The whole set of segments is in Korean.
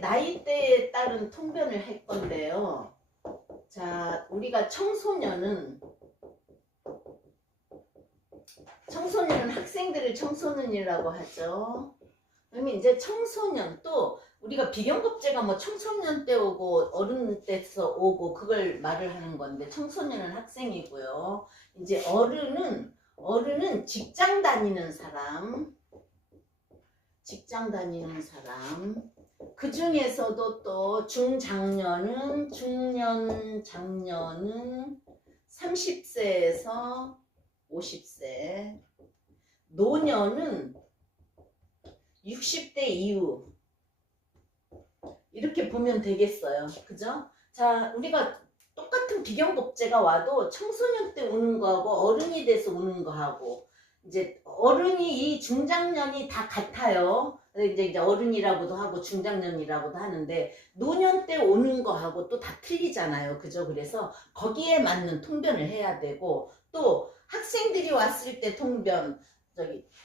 나이대에 따른 통변을 할 건데요. 자, 우리가 청소년은 학생들을 청소년이라고 하죠. 그러면 이제 청소년 또 우리가 비경급제가 뭐 청소년 때 오고 어른 때서 오고 그걸 말을 하는 건데 청소년은 학생이고요. 이제 어른은 직장 다니는 사람. 그 중에서도 또 중장년은 30세에서 50세. 노년은 60대 이후. 이렇게 보면 되겠어요. 그죠? 자, 우리가 똑같은 비경급제가 와도 청소년 때 우는 거하고 어른이 돼서 우는 거하고 이제 어른이 이 중장년이 다 같아요. 이제 어른이라고도 하고 중장년이라고도 하는데 노년 때 오는 거하고 또 다 틀리잖아요. 그죠? 그래서 거기에 맞는 통변을 해야 되고 또 학생들이 왔을 때 통변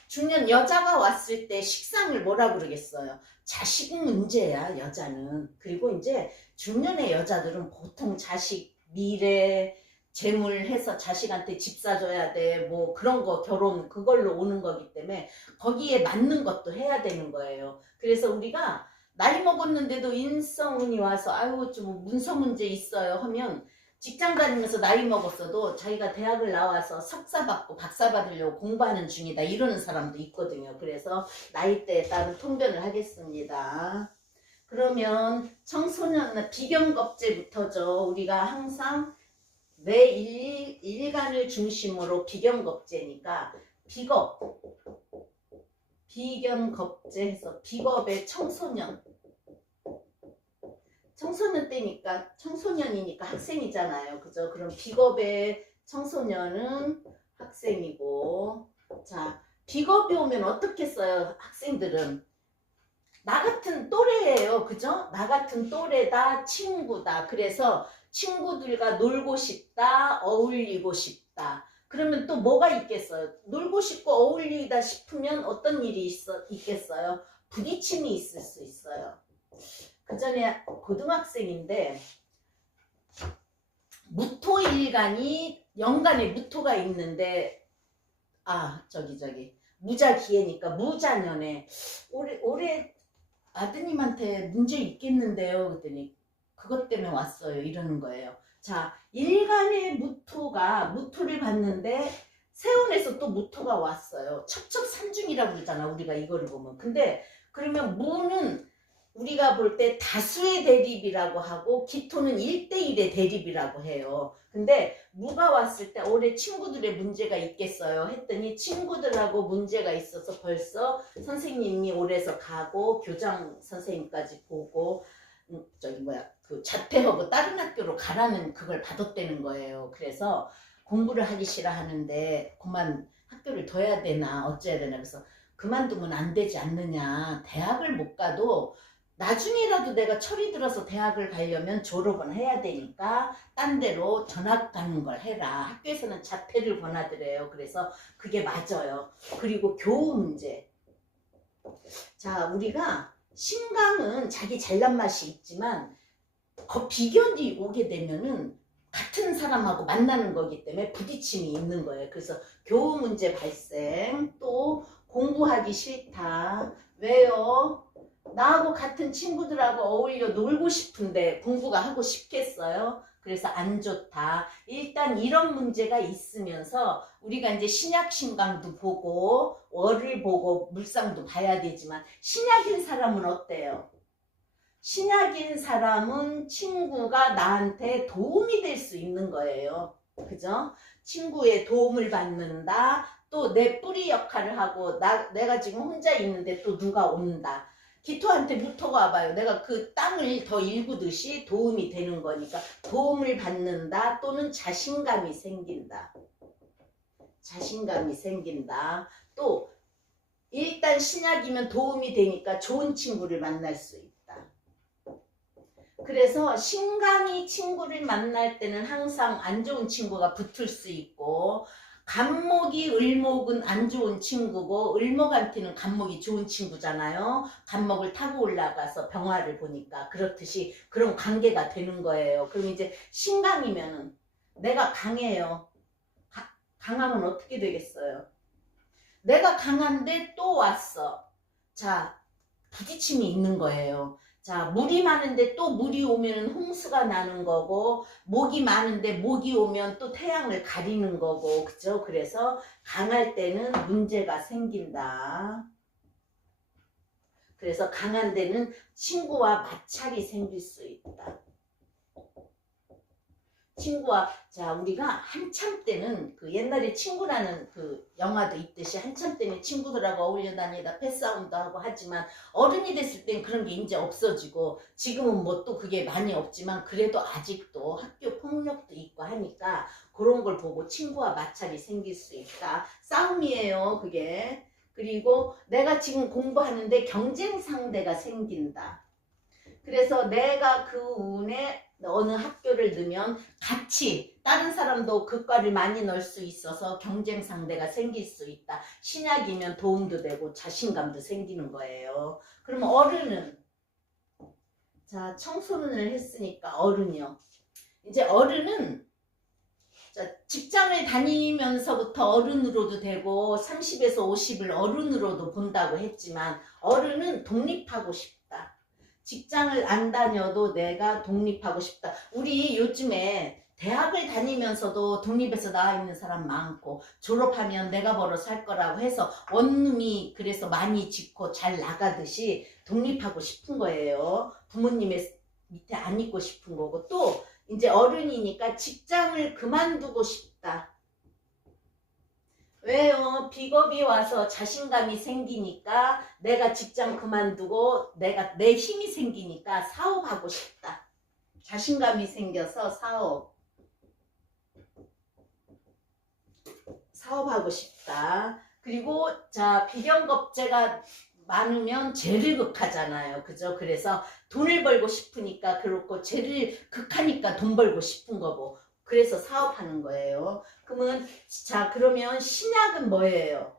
중년 여자가 왔을 때 식상을 뭐라 그러겠어요? 자식 문제야, 여자는. 그리고 이제 중년의 여자들은 보통 자식, 미래, 재물 해서 자식한테 집 사줘야 돼. 뭐 그런 거 결혼 그걸로 오는 거기 때문에 거기에 맞는 것도 해야 되는 거예요. 그래서 우리가 나이 먹었는데도 인성운이 와서 아유 좀 문서 문제 있어요 하면 직장 다니면서 나이 먹었어도 자기가 대학을 나와서 석사 받고 박사 받으려고 공부하는 중이다 이러는 사람도 있거든요. 그래서 나이대에 따른 통변을 하겠습니다. 그러면 청소년 비경겁제부터죠. 우리가 항상 매 일간을 중심으로 비경겁제니까 비경겁제해서 비겁의 청소년 때니까 청소년이니까 학생이잖아요. 그죠? 그럼 비겁의 청소년은 학생이고 자 비겁이 오면 어떻게 써요? 학생들은 나 같은 또래예요. 그죠? 나 같은 또래다 친구다. 그래서 친구들과 놀고 싶다 어울리고 싶다. 그러면 또 뭐가 있겠어요? 놀고 싶고 어울리다 싶으면 어떤 일이 있겠어요? 부딪힘이 있을 수 있어요. 그 전에 고등학생인데 무토일간이 연간에 무토가 있는데 무자기해니까 무자년에 올해 아드님한테 문제 있겠는데요. 그랬더니 그것 때문에 왔어요. 이러는 거예요. 자, 일간의 무토를 봤는데 세운에서 또 무토가 왔어요. 첩첩산중이라고 그러잖아. 우리가 이거를 보면. 근데 그러면 무는 우리가 볼 때 다수의 대립이라고 하고 기토는 1대1의 대립이라고 해요. 근데 무가 왔을 때 올해 친구들의 문제가 있겠어요 했더니 친구들하고 문제가 있어서 벌써 선생님이 올해서 가고 교장 선생님까지 보고 그 자퇴하고 다른 학교로 가라는 그걸 받았다는 거예요. 그래서 공부를 하기 싫어하는데 그만 학교를 둬야 되나 어째야 되나 그래서 그만두면 안 되지 않느냐. 대학을 못 가도 나중에라도 내가 철이 들어서 대학을 가려면 졸업은 해야 되니까 딴 데로 전학 가는 걸 해라. 학교에서는 자퇴를 권하더래요. 그래서 그게 맞아요. 그리고 교우 문제. 자, 우리가 신강은 자기 잘난 맛이 있지만 비견이 오게 되면은 같은 사람하고 만나는 거기 때문에 부딪힘이 있는 거예요. 그래서 교우 문제 발생. 또 공부하기 싫다. 왜요? 나하고 같은 친구들하고 어울려 놀고 싶은데 공부가 하고 싶겠어요? 그래서 안 좋다. 일단 이런 문제가 있으면서 우리가 이제 신약신강도 보고 월을 보고 물상도 봐야 되지만 신약인 사람은 어때요? 신약인 사람은 친구가 나한테 도움이 될 수 있는 거예요. 그죠? 친구의 도움을 받는다. 또 내 뿌리 역할을 하고 내가 지금 혼자 있는데 또 누가 온다. 기토한테 무토가 와봐요. 내가 그 땅을 더 일구듯이 도움이 되는 거니까 도움을 받는다. 또는 자신감이 생긴다. 또 일단 신약이면 도움이 되니까 좋은 친구를 만날 수 있다. 그래서 신강이 친구를 만날 때는 항상 안 좋은 친구가 붙을 수 있고 간목이 을목은 안 좋은 친구고 을목한테는 간목이 좋은 친구잖아요. 간목을 타고 올라가서 병화를 보니까 그렇듯이 그런 관계가 되는 거예요. 그럼 이제 신강이면은 내가 강해요. 강하면 어떻게 되겠어요? 내가 강한데 또 왔어. 자, 부딪힘이 있는 거예요. 자, 물이 많은데 또 물이 오면 홍수가 나는 거고, 목이 많은데 목이 오면 또 태양을 가리는 거고, 그죠? 그래서 강할 때는 문제가 생긴다. 그래서 강한 데는 친구와 마찰이 생길 수 있다. 친구와, 자, 우리가 한참 때는 그 옛날에 친구라는 그 영화도 있듯이 한참 때는 친구들하고 어울려 다니다 패싸움도 하고 하지만 어른이 됐을 땐 그런 게 이제 없어지고 지금은 뭐 또 그게 많이 없지만 그래도 아직도 학교 폭력도 있고 하니까 그런 걸 보고 친구와 마찰이 생길 수 있다. 싸움이에요, 그게. 그리고 내가 지금 공부하는데 경쟁 상대가 생긴다. 그래서 내가 그 운에 어느 학교를 넣으면 같이 다른 사람도 그 과를 많이 넣을 수 있어서 경쟁 상대가 생길 수 있다. 신약이면 도움도 되고 자신감도 생기는 거예요. 그러면 어른은, 자, 청소년을 했으니까 어른이요. 이제 어른은, 자, 직장을 다니면서부터 어른으로도 되고 30에서 50을 어른으로도 본다고 했지만 어른은 독립하고 싶다. 직장을 안 다녀도 내가 독립하고 싶다. 우리 요즘에 대학을 다니면서도 독립해서 나와 있는 사람 많고 졸업하면 내가 벌어 살 거라고 해서 원룸이 그래서 많이 짓고 잘 나가듯이 독립하고 싶은 거예요. 부모님의 밑에 안 있고 싶은 거고 또 이제 어른이니까 직장을 그만두고 싶다. 왜요? 비겁이 와서 자신감이 생기니까 내가 직장 그만두고 내가 내 힘이 생기니까 사업하고 싶다. 자신감이 생겨서 사업하고 싶다. 그리고 자, 비경겁제가 많으면 죄를 극하잖아요. 그죠? 그래서 돈을 벌고 싶으니까 그렇고 죄를 극하니까 돈 벌고 싶은 거고 그래서 사업하는 거예요. 그러면 신약은 뭐예요?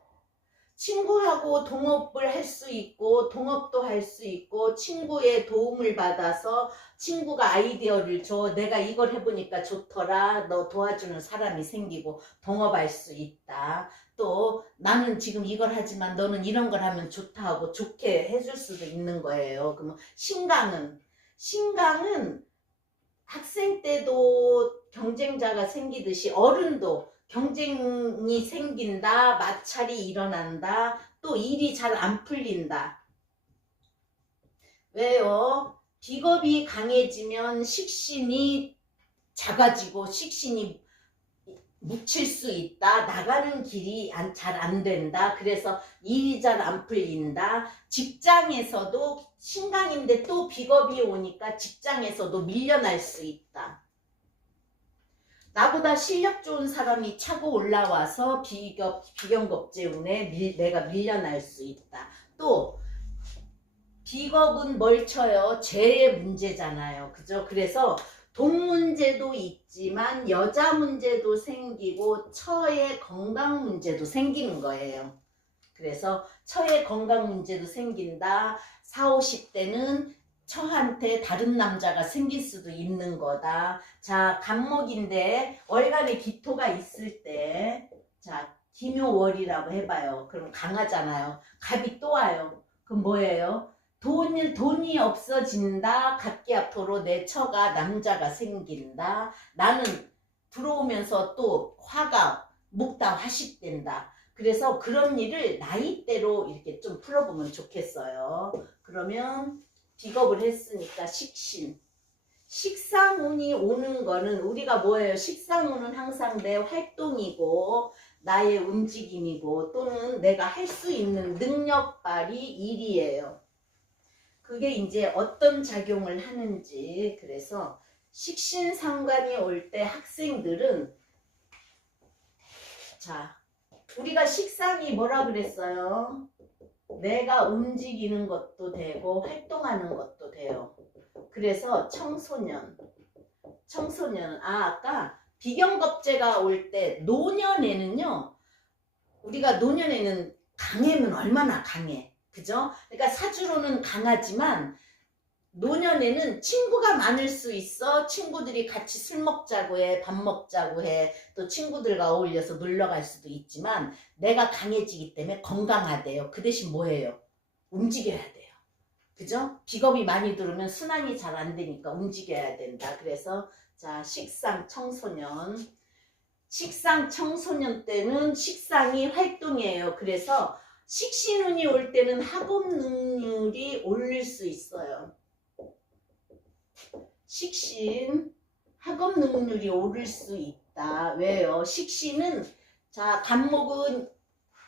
친구하고 동업을 할 수 있고 동업도 할 수 있고 친구의 도움을 받아서 친구가 아이디어를 줘. 내가 이걸 해보니까 좋더라. 너 도와주는 사람이 생기고 동업할 수 있다. 또 나는 지금 이걸 하지만 너는 이런 걸 하면 좋다 하고 좋게 해줄 수도 있는 거예요. 그러면 신강은 학생 때도 경쟁자가 생기듯이 어른도 경쟁이 생긴다, 마찰이 일어난다, 또 일이 잘 안 풀린다. 왜요? 비겁이 강해지면 식신이 작아지고 식신이 묻힐 수 있다. 나가는 길이 잘 안 된다. 그래서 일이 잘 안 풀린다. 직장에서도 신강인데 또 비겁이 오니까 직장에서도 밀려날 수 있다. 나보다 실력 좋은 사람이 차고 올라와서 비경겁제 운에 내가 밀려날 수 있다. 또 비겁은 뭘 쳐요? 죄의 문제잖아요. 그죠? 그래서 돈 문제도 있지만 여자 문제도 생기고 처의 건강 문제도 생기는 거예요. 그래서 처의 건강 문제도 생긴다. 40, 50대는 처한테 다른 남자가 생길 수도 있는 거다. 자, 간목인데 월간에 기토가 있을 때, 자, 기묘월이라고 해봐요. 그럼 강하잖아요. 갑이 또 와요. 그럼 뭐예요? 돈이 없어진다. 갑기 앞으로 내 처가 남자가 생긴다. 나는 들어오면서 또 화가 목다 화식된다. 그래서 그런 일을 나이대로 이렇게 좀 풀어보면 좋겠어요. 그러면 비겁을 했으니까 식상운이 오는 거는 우리가 뭐예요? 식상운은 항상 내 활동이고 나의 움직임이고 또는 내가 할 수 있는 능력 발휘 일이에요. 그게 이제 어떤 작용을 하는지. 그래서 식신상관이 올 때 학생들은, 자, 우리가 식상이 뭐라 그랬어요? 내가 움직이는 것도 되고 활동하는 것도 돼요. 그래서 청소년, 아까 비경겁제가 올 때 노년에는요. 우리가 노년에는 강해면 얼마나 강해. 그죠? 그러니까 사주로는 강하지만 노년에는 친구가 많을 수 있어. 친구들이 같이 술 먹자고 해, 밥 먹자고 해, 또 친구들과 어울려서 놀러 갈 수도 있지만 내가 강해지기 때문에 건강하대요. 그 대신 뭐예요? 움직여야 돼요. 그죠? 비겁이 많이 들으면 순환이 잘 안 되니까 움직여야 된다. 그래서 자, 식상 청소년. 식상 청소년 때는 식상이 활동이에요. 그래서 식신운이 올 때는 학업 능률이 올릴 수 있어요. 식신, 학업 능률이 오를 수 있다. 왜요? 식신은, 자, 간목은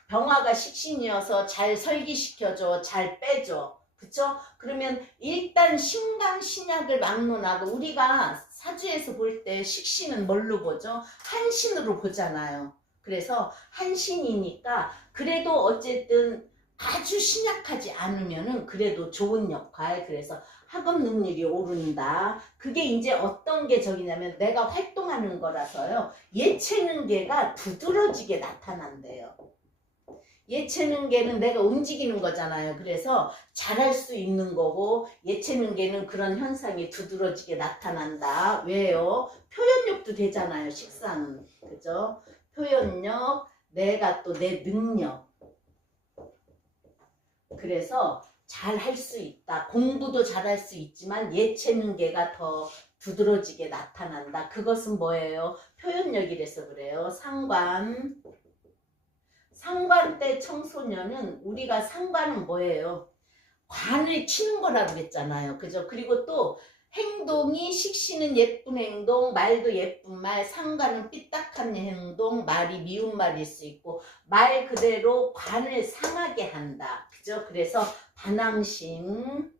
병화가 식신이어서 잘 설기시켜줘, 잘 빼줘. 그쵸? 그러면 일단 신강 신약을 막론하고 우리가 사주에서 볼 때 식신은 뭘로 보죠? 한신으로 보잖아요. 그래서 한신이니까 그래도 어쨌든 아주 신약하지 않으면은 그래도 좋은 역할. 그래서 학업 능률이 오른다. 그게 이제 어떤 게 저기냐면 내가 활동하는 거라서요. 예체능계가 두드러지게 나타난대요. 예체능계는 내가 움직이는 거잖아요. 그래서 잘할 수 있는 거고 예체능계는 그런 현상이 두드러지게 나타난다. 왜요? 표현력도 되잖아요. 식상은. 그죠? 표현력, 내가 또 내 능력. 그래서 잘 할 수 있다. 공부도 잘 할 수 있지만 예체능계가 더 두드러지게 나타난다. 그것은 뭐예요? 표현력이라서 그래요. 상관. 상관 때 청소년은 우리가 상관은 뭐예요? 관을 치는 거라고 그랬잖아요. 그죠? 그리고 또 행동이 식신은 예쁜 행동, 말도 예쁜 말, 상관은 삐딱한 행동, 말이 미운 말일 수 있고 말 그대로 관을 상하게 한다. 그죠? 그래서 반항심.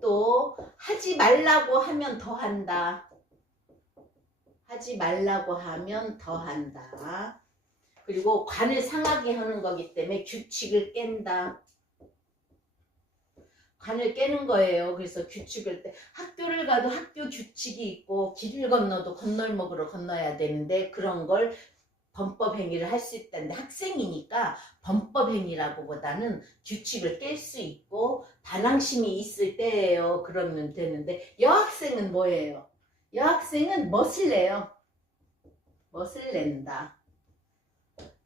또 하지 말라고 하면 더 한다. 하지 말라고 하면 더 한다. 그리고 관을 상하게 하는 거기 때문에 규칙을 깬다. 관을 깨는 거예요. 그래서 규칙을 학교를 가도 학교 규칙이 있고 길을 건너도 건널목으로 건너야 되는데 그런 걸 범법행위를 할 수 있다는데 학생이니까 범법행위라고 보다는 규칙을 깰 수 있고 반항심이 있을 때예요. 그러면 되는데 여학생은 뭐예요? 여학생은 멋을 내요. 멋을 낸다.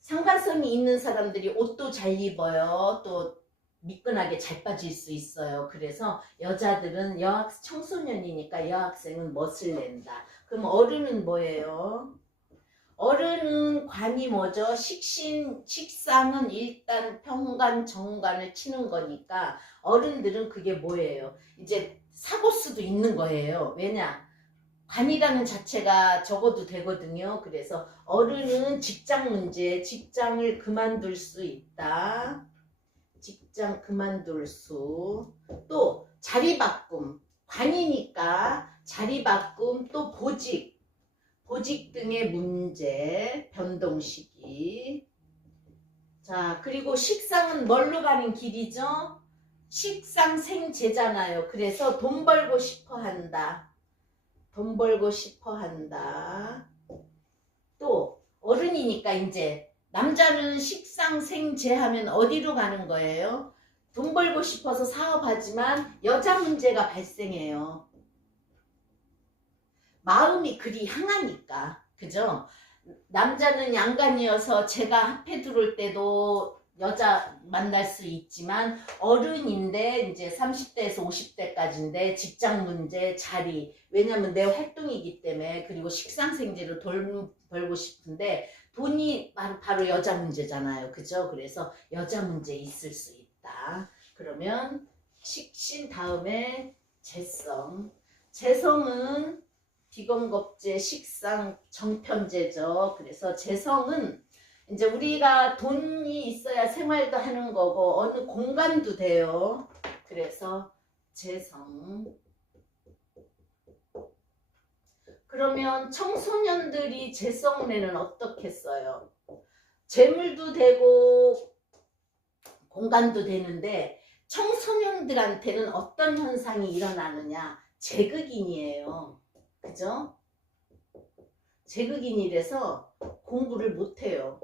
상관성이 있는 사람들이 옷도 잘 입어요. 또 미끈하게 잘 빠질 수 있어요. 그래서 여자들은 청소년이니까 여학생은 멋을 낸다. 그럼 어른은 뭐예요? 어른은 관이 뭐죠? 식상은 일단 평관, 정관을 치는 거니까 어른들은 그게 뭐예요? 이제 사고 수도 있는 거예요. 왜냐? 관이라는 자체가 적어도 되거든요. 그래서 어른은 직장 문제, 직장을 그만둘 수 있다. 직장 그만둘 수. 또 자리 바꿈. 관이니까 자리 바꿈, 또 보직. 보직 등의 문제, 변동 시기. 자, 그리고 식상은 뭘로 가는 길이죠? 식상생재잖아요. 그래서 돈 벌고 싶어 한다. 돈 벌고 싶어 한다. 또 어른이니까 이제 남자는 식상생재 하면 어디로 가는 거예요? 돈 벌고 싶어서 사업하지만 여자 문제가 발생해요. 마음이 그리 향하니까. 그죠? 남자는 양간이어서 제가 합해 들어올 때도 여자 만날 수 있지만 어른인데 이제 30대에서 50대까지인데 직장 문제, 자리. 왜냐면 내 활동이기 때문에. 그리고 식상생계로 돈 벌고 싶은데 돈이 바로 여자 문제잖아요. 그죠? 그래서 여자 문제 있을 수 있다. 그러면 식신 다음에 재성. 재성은 비검겁제, 식상, 정편제죠. 그래서 재성은 이제 우리가 돈이 있어야 생활도 하는 거고 어느 공간도 돼요. 그래서 재성. 그러면 청소년들이 재성내는 어떻게 써요? 재물도 되고 공간도 되는데 청소년들한테는 어떤 현상이 일어나느냐? 재극인이에요. 그죠? 제극인이라서 공부를 못해요.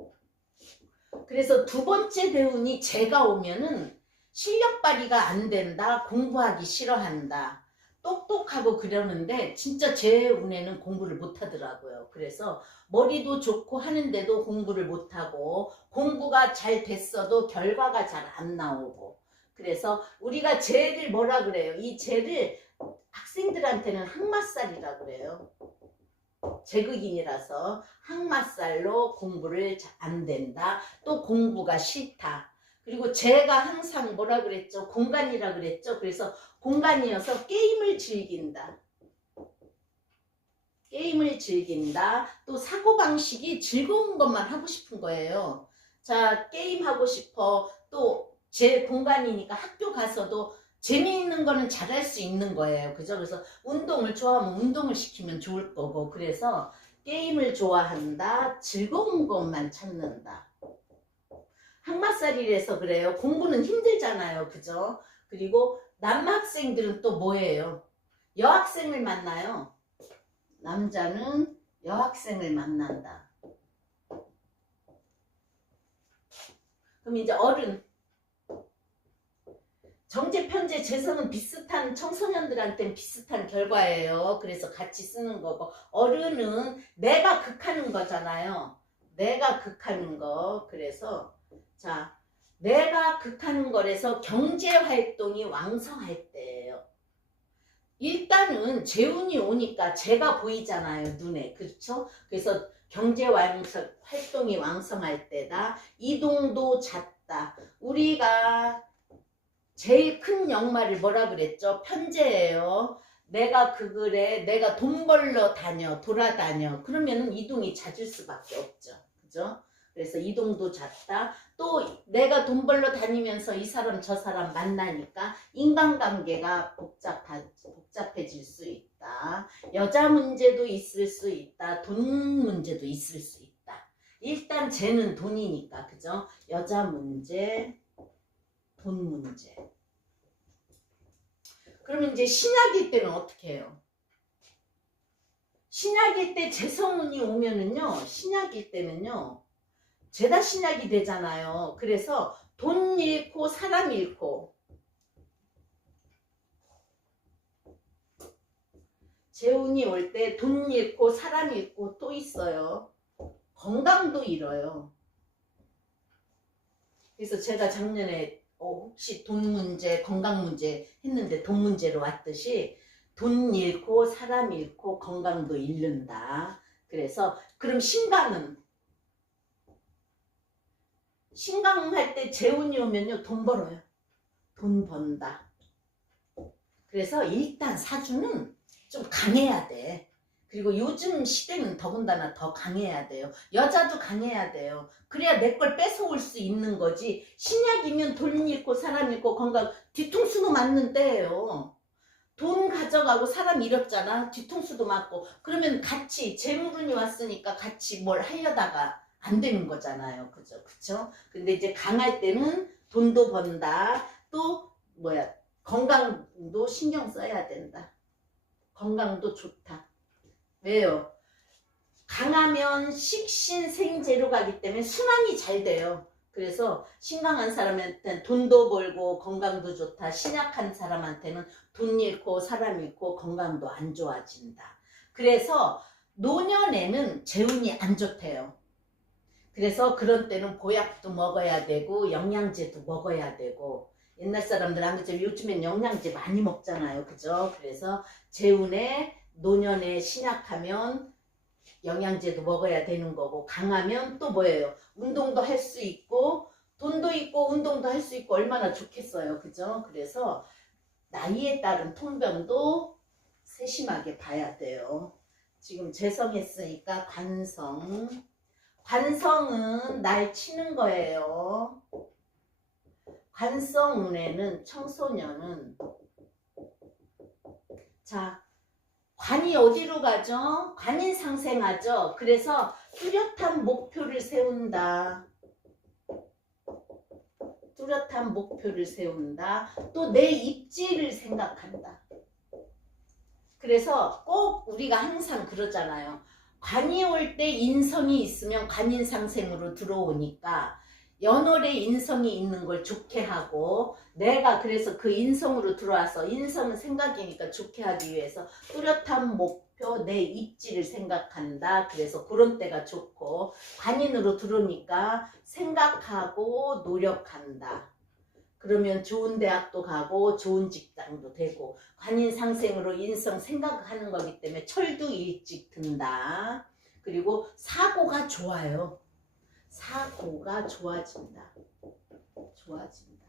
그래서 두 번째 대운이 제가 오면은 실력 발휘가 안 된다, 공부하기 싫어한다, 똑똑하고 그러는데 진짜 제 운에는 공부를 못하더라고요. 그래서 머리도 좋고 하는데도 공부를 못하고 공부가 잘 됐어도 결과가 잘 안 나오고. 그래서 우리가 쟤를 뭐라 그래요? 이 쟤를 학생들한테는 항마살이라 그래요. 제극인이라서 항마살로 공부를 안 된다. 또 공부가 싫다. 그리고 제가 항상 뭐라 그랬죠? 공간이라 그랬죠? 그래서 공간이어서 게임을 즐긴다. 게임을 즐긴다. 또 사고방식이 즐거운 것만 하고 싶은 거예요. 자, 게임하고 싶어. 또 제 공간이니까 학교 가서도 재미있는 거는 잘할 수 있는 거예요. 그죠? 그래서 운동을 좋아하면 운동을 시키면 좋을 거고. 그래서 게임을 좋아한다. 즐거운 것만 찾는다. 항마살이라서 그래요. 공부는 힘들잖아요. 그죠? 그리고 남학생들은 또 뭐예요? 여학생을 만나요. 남자는 여학생을 만난다. 그럼 이제 어른. 정제, 편제, 재성은 비슷한, 청소년들한테는 비슷한 결과예요. 그래서 같이 쓰는 거고, 어른은 내가 극하는 거잖아요. 내가 극하는 거. 그래서 자, 내가 극하는 거라서 경제활동이 왕성할 때예요. 일단은 재운이 오니까 제가 보이잖아요. 눈에. 그렇죠? 그래서 활동이 왕성할 때다. 이동도 잦다. 우리가 제일 큰 역마를 뭐라 그랬죠? 편재예요. 내가 그 글에 내가 돈 벌러 돌아다녀. 그러면은 이동이 잦을 수밖에 없죠. 그죠? 그래서 이동도 잦다. 또 내가 돈 벌러 다니면서 이 사람 저 사람 만나니까 인간관계가 복잡해질 수 있다. 여자 문제도 있을 수 있다. 돈 문제도 있을 수 있다. 일단 쟤는 돈이니까. 그죠? 여자 문제, 돈 문제. 그러면 이제 신약일 때는 어떻게 해요? 신약일 때 재성운이 오면은요, 신약일 때는요, 죄다 신약이 되잖아요. 그래서 돈 잃고 사람 잃고. 재운이 올 때 돈 잃고 사람 잃고 또 있어요. 건강도 잃어요. 그래서 제가 작년에 혹시 돈 문제, 건강 문제 했는데 돈 문제로 왔듯이 돈 잃고 사람 잃고 건강도 잃는다. 그래서 그럼 신강은? 신강할 때 재운이 오면요 돈 벌어요. 돈 번다. 그래서 일단 사주는 좀 강해야 돼. 그리고 요즘 시대는 더군다나 더 강해야 돼요. 여자도 강해야 돼요. 그래야 내 걸 뺏어올 수 있는 거지. 신약이면 돈 잃고 사람 잃고 건강, 뒤통수도 맞는 때예요. 돈 가져가고 사람 잃었잖아. 뒤통수도 맞고. 그러면 같이 재물운이 왔으니까 같이 뭘 하려다가 안 되는 거잖아요. 그죠? 그쵸? 근데 이제 강할 때는 돈도 번다. 또 건강도 신경 써야 된다. 건강도 좋다. 왜요? 강하면 식신생재로 가기 때문에 순환이 잘 돼요. 그래서 신강한 사람한테는 돈도 벌고 건강도 좋다. 신약한 사람한테는 돈 잃고 사람 잃고 건강도 안 좋아진다. 그래서 노년에는 재운이 안 좋대요. 그래서 그런 때는 보약도 먹어야 되고 영양제도 먹어야 되고. 옛날 사람들 안 그죠? 요즘엔 영양제 많이 먹잖아요. 그죠? 그래서 재운에 노년에 신약하면 영양제도 먹어야 되는 거고, 강하면 또 뭐예요? 운동도 할 수 있고 돈도 있고 운동도 할 수 있고 얼마나 좋겠어요. 그죠? 그래서 나이에 따른 통병도 세심하게 봐야 돼요. 지금 재성했으니까 관성. 관성은 날 치는 거예요. 관성운에는 청소년은 자, 관이 어디로 가죠? 관인 상생하죠. 그래서 뚜렷한 목표를 세운다. 뚜렷한 목표를 세운다. 또 내 입지를 생각한다. 그래서 꼭 우리가 항상 그러잖아요. 관이 올 때 인성이 있으면 관인상생으로 들어오니까 연월에 인성이 있는 걸 좋게 하고, 내가 그래서 그 인성으로 들어와서, 인성은 생각이니까 좋게 하기 위해서 뚜렷한 목표, 내 입지를 생각한다. 그래서 그런 때가 좋고, 관인으로 들어오니까 생각하고 노력한다. 그러면 좋은 대학도 가고 좋은 직장도 되고, 관인상생으로 인성 생각하는 거기 때문에 철도 일찍 든다. 그리고 사고가 좋아요. 사고가 좋아진다. 좋아진다.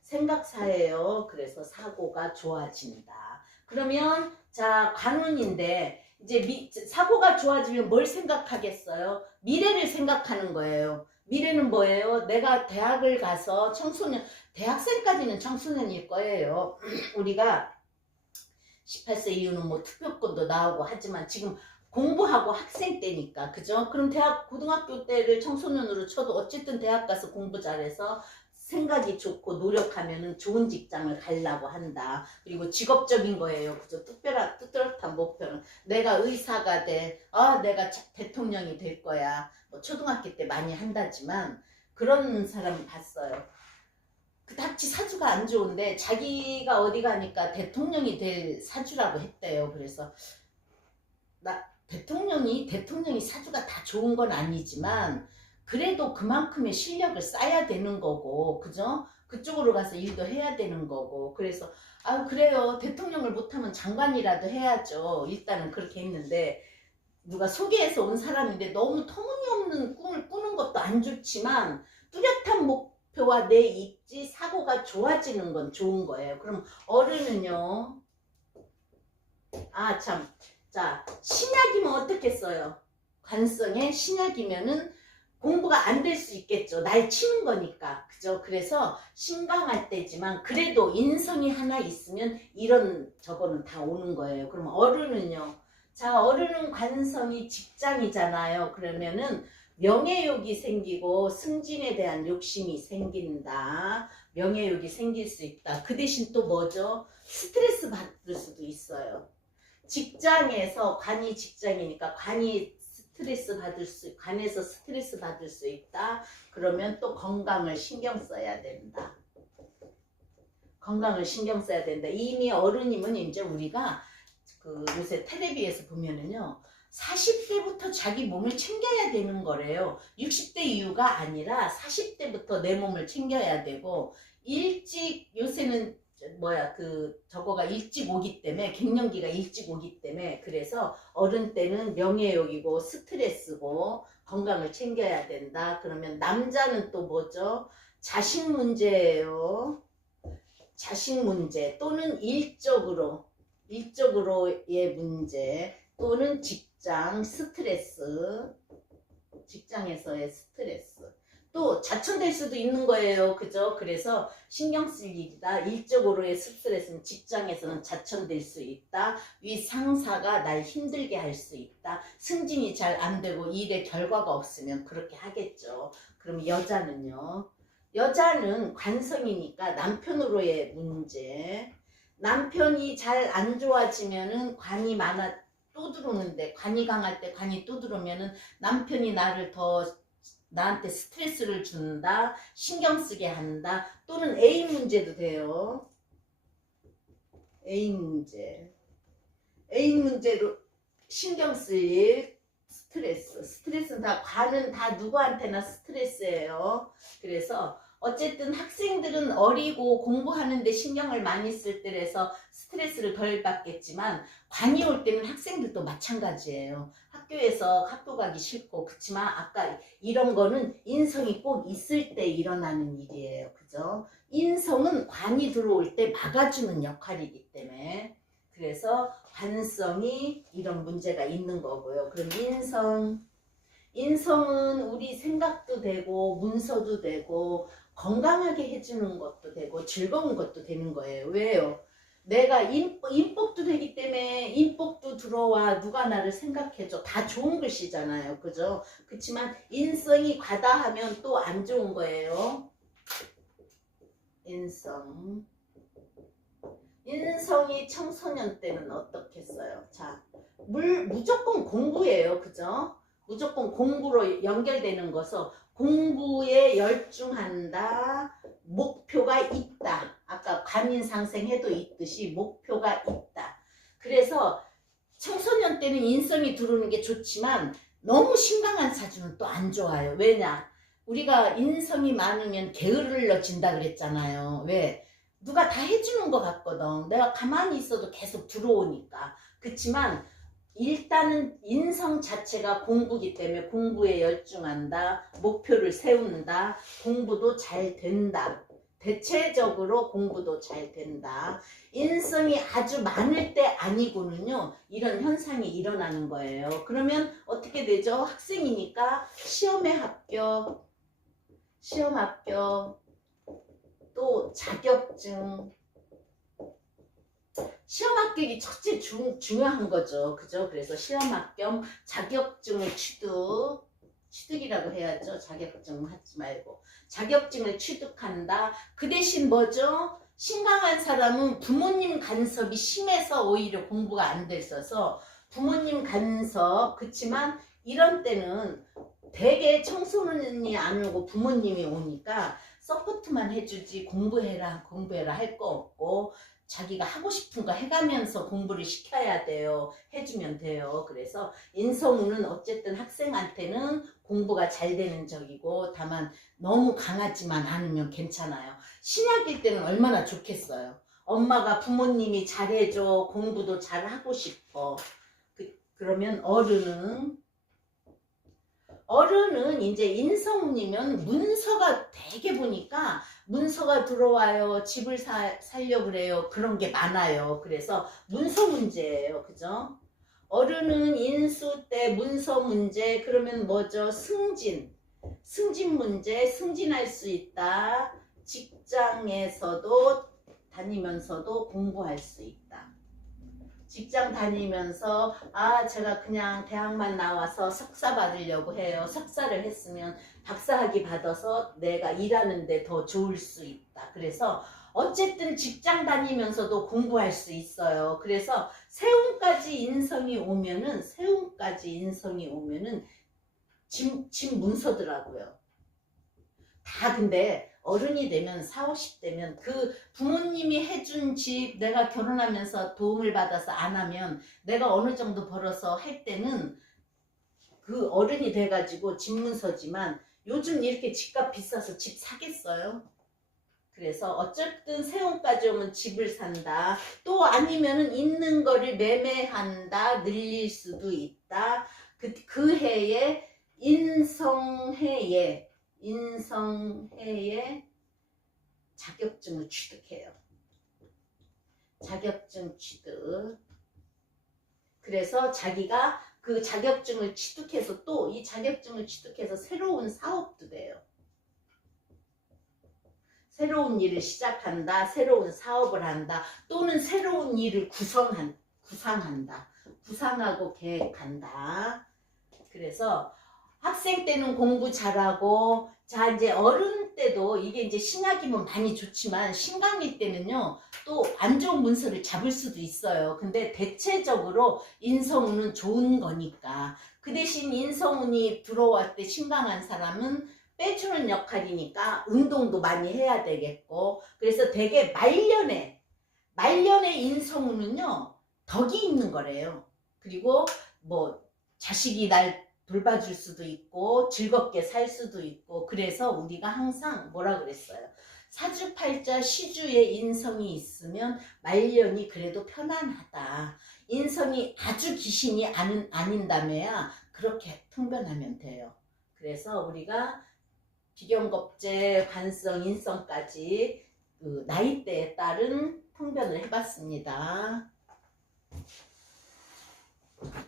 생각사예요. 그래서 사고가 좋아진다. 그러면 자, 관운인데 이제 사고가 좋아지면 뭘 생각하겠어요? 미래를 생각하는 거예요. 미래는 뭐예요? 내가 대학을 가서 청소년, 대학생까지는 청소년일 거예요. 우리가 18세 이후는 뭐 투표권도 나오고 하지만 지금 공부하고 학생 때니까, 그죠? 그럼 대학, 고등학교 때를 청소년으로 쳐도 어쨌든 대학 가서 공부 잘해서 생각이 좋고 노력하면은 좋은 직장을 가려고 한다. 그리고 직업적인 거예요. 그죠? 뚜렷한 목표는 내가 의사가 돼. 내가 대통령이 될 거야. 뭐 초등학교 때 많이 한다지만 그런 사람 봤어요. 그 닥치 사주가 안 좋은데 자기가 어디 가니까 대통령이 될 사주라고 했대요. 그래서 대통령이 사주가 다 좋은 건 아니지만 그래도 그만큼의 실력을 쌓아야 되는 거고, 그죠? 그쪽으로 가서 일도 해야 되는 거고. 그래서 그래요. 대통령을 못하면 장관이라도 해야죠. 일단은 그렇게 했는데, 누가 소개해서 온 사람인데 너무 터무니없는 꿈을 꾸는 것도 안 좋지만 뚜렷한 목표와 내 입지, 사고가 좋아지는 건 좋은 거예요. 그럼 어른은요. 참. 자, 신약이면 어떻게 써요? 관성에 신약이면은 공부가 안 될 수 있겠죠. 날 치는 거니까. 그죠? 그래서 신강할 때지만 그래도 인성이 하나 있으면 이런 저거는 다 오는 거예요. 그럼 어른은요. 자, 어른은 관성이 직장이잖아요. 그러면은 명예욕이 생기고 승진에 대한 욕심이 생긴다. 명예욕이 생길 수 있다. 그 대신 또 뭐죠? 스트레스 받을 수도 있어요. 직장에서, 관이 직장이니까 관에서 스트레스 받을 수 있다. 그러면 또 건강을 신경 써야 된다. 건강을 신경 써야 된다. 이미 어른이면 이제 우리가 요새 텔레비에서 보면은요, 40대부터 자기 몸을 챙겨야 되는 거래요. 60대 이후가 아니라 40대부터 내 몸을 챙겨야 되고, 일찍 요새는 저거가 일찍 오기 때문에, 갱년기가 일찍 오기 때문에, 그래서 어른 때는 명예욕이고 스트레스고 건강을 챙겨야 된다. 그러면 남자는 또 뭐죠? 자식 문제예요. 자식 문제 또는 일적으로의 문제 또는 직장 스트레스, 직장에서의 스트레스, 또 자천될 수도 있는 거예요. 그죠? 그래서 신경 쓸 일이다. 일적으로의 스트레스는 직장에서는 자천될 수 있다. 위 상사가 날 힘들게 할 수 있다. 승진이 잘 안 되고 일에 결과가 없으면 그렇게 하겠죠. 그럼 여자는요. 여자는 관성이니까 남편으로의 문제. 남편이 잘 안 좋아지면은 관이 또 들어오는데, 관이 강할 때 관이 또 들어오면은 남편이 나한테 스트레스를 준다, 신경 쓰게 한다, 또는 애인 문제도 돼요. 애인 문제로 신경 쓸 일, 스트레스는 관은 다 누구한테나 스트레스예요. 그래서 어쨌든 학생들은 어리고 공부하는데 신경을 많이 쓸 때라서 스트레스를 덜 받겠지만, 관이 올 때는 학생들도 마찬가지예요. 학교에서 학교 가기 싫고, 그렇지만 아까 이런 거는 인성이 꼭 있을 때 일어나는 일이에요. 그죠? 인성은 관이 들어올 때 막아주는 역할이기 때문에, 그래서 관성이 이런 문제가 있는 거고요. 그럼 인성은 우리 생각도 되고 문서도 되고 건강하게 해주는 것도 되고 즐거운 것도 되는 거예요. 왜요? 내가 인복도 되기 때문에, 인복도 들어와 누가 나를 생각해줘. 다 좋은 글씨잖아요. 그죠? 그렇지만 인성이 과다하면 또 안 좋은 거예요. 인성. 인성이 청소년 때는 어떻겠어요? 자, 무조건 공부예요. 그죠? 무조건 공부로 연결되는 것은 공부에 열중한다. 목표가 있다. 아까 관인상생해도 있듯이 목표가 있다. 그래서 청소년 때는 인성이 들어오는 게 좋지만 너무 신강한 사주는 또 안 좋아요. 왜냐? 우리가 인성이 많으면 게을러진다 그랬잖아요. 왜? 누가 다 해주는 것 같거든. 내가 가만히 있어도 계속 들어오니까. 그렇지만 일단은 인성 자체가 공부기 때문에 공부에 열중한다. 목표를 세운다. 공부도 잘 된다. 대체적으로 공부도 잘 된다. 인성이 아주 많을 때 아니고는요, 이런 현상이 일어나는 거예요. 그러면 어떻게 되죠? 학생이니까 시험에 합격, 시험 합격, 또 자격증. 시험 합격이 첫째 중요한 거죠. 그죠? 그래서 시험 합격, 자격증을 취득이라고 해야죠. 자격증 하지 말고. 자격증을 취득한다. 그 대신 뭐죠? 신강한 사람은 부모님 간섭이 심해서 오히려 공부가 안 됐어서 부모님 간섭. 그치만 이런 때는 되게 청소년이 안 오고 부모님이 오니까 서포트만 해주지 공부해라 할 거 없고 자기가 하고 싶은 거 해가면서 공부를 시켜야 돼요. 해주면 돼요. 그래서 인성운은 어쨌든 학생한테는 공부가 잘 되는 적이고 다만 너무 강하지만 않으면 괜찮아요. 신약일 때는 얼마나 좋겠어요. 엄마가 부모님이 잘해줘. 공부도 잘하고 싶어. 그러면 어른은 이제 인성운이면 문서가 되게 보니까 문서가 들어와요. 집을 살려고 그래요. 그런 게 많아요. 그래서 문서 문제예요. 그죠? 어른은 인수 때 문서 문제 그러면 뭐죠? 승진 문제 승진할 수 있다. 직장에서도 다니면서도 공부할 수 있다. 직장 다니면서 제가 그냥 대학만 나와서 석사 받으려고 해요. 석사를 했으면 박사학위 받아서 내가 일하는데 더 좋을 수 있다. 그래서 어쨌든 직장 다니면서도 공부할 수 있어요. 그래서 세운까지 인성이 오면은 집 문서더라고요. 다 근데 어른이 되면 40, 50대면 그 부모님이 해준 집 내가 결혼하면서 도움을 받아서 안 하면 내가 어느 정도 벌어서 할 때는 그 어른이 돼가지고 집 문서지만 요즘 이렇게 집값 비싸서 집 사겠어요? 그래서 어쨌든 세운까지 오면 집을 산다. 또 아니면은 있는 거를 매매한다. 늘릴 수도 있다. 그 해에 인성해에 자격증을 취득해요. 자격증 취득. 그래서 자기가 그 자격증을 취득해서 또 이 자격증을 취득해서 새로운 사업도 돼요. 새로운 일을 시작한다. 새로운 사업을 한다. 또는 새로운 일을 구상한다. 구상하고 계획한다. 그래서 학생 때는 공부 잘하고 자 이제 어른 때도 이게 이제 신약이면 많이 좋지만 신강일 때는요 또 안 좋은 문서를 잡을 수도 있어요. 근데 대체적으로 인성운은 좋은 거니까 그 대신 인성운이 들어왔을 때 신강한 사람은 빼주는 역할이니까 운동도 많이 해야 되겠고 그래서 되게 말년에 인성운은요 덕이 있는 거래요. 그리고 뭐 자식이 날 돌봐줄 수도 있고 즐겁게 살 수도 있고 그래서 우리가 항상 뭐라 그랬어요? 사주팔자 시주에 인성이 있으면 말년이 그래도 편안하다. 인성이 아주 귀신이 아닌다며야 그렇게 통변하면 돼요. 그래서 우리가 비견겁제, 관성, 인성까지 그 나이대에 따른 통변을 해봤습니다.